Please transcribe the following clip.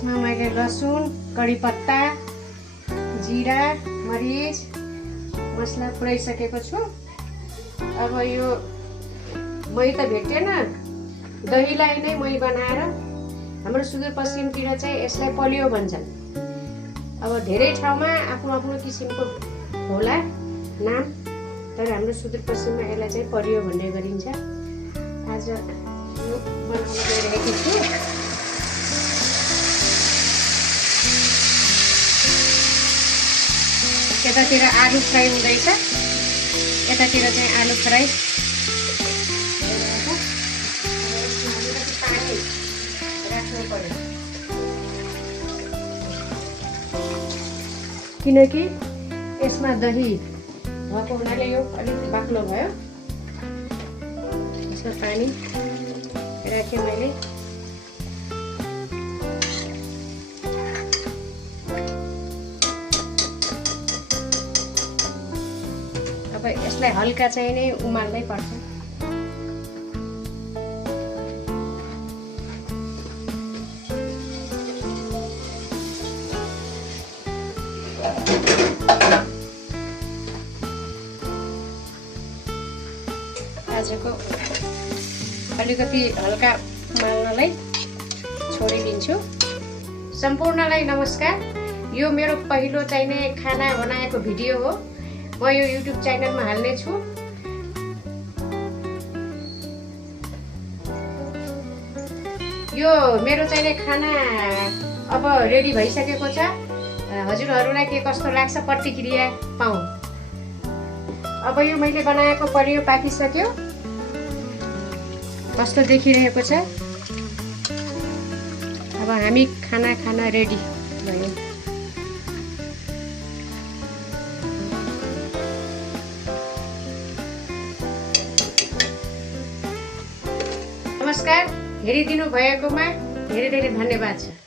यसमा मैले लसुन, कडी पत्ता, जीरा, मरिच, मसला पुराइसकेको छु। अब यो मही त भेटेन, दहीलाई नै मही बनाएर हाम्रो सुदूरपश्चिमतिर चाहिँ यसलाई पलियो भन्छन्। अब धेरै ठाउँमा आफ्नो आफ्नो किसिमको होला नाम, तर हाम्रो सुदूरपश्चिममा यसलाई चाहिँ पलियो भन्ने गरिन्छ। आज यो बनाउन गइरहेको छु। यतातिर आलु फ्राई हुँदैछ, यतातिर चाहिँ आलु फ्राई। पानी राख्नु पर्यो किनकि यसमा दही भएको हुनाले यो अलिक बाक्लो भयो। यसमा पानी राखेँ मैले। अब यसलाई हल्का चाहिँ नै उमाल्नै पर्छ। आजको अलिकति हल्का उमाल्नलाई छोडिदिन्छु। सम्पूर्णलाई नमस्कार। यो मेरो पहिलो चाहिने खाना बनाएको भिडियो हो। म यो युट्युब च्यानलमा हाल्ने छु। यो मेरो चाहिने खाना अब रेडी भइसकेको छ। हजुरहरूलाई के कस्तो लाग्छ प्रतिक्रिया पाऊँ। अब यो मैले बनाएको पलियो पाकिसक्यो, कस्तो देखिरहेको छ। अब हामी खाना खान रेडी भयो। नमस्कार, हेरिदिनु भएकोमा धेरै धेरै धन्यवाद छ।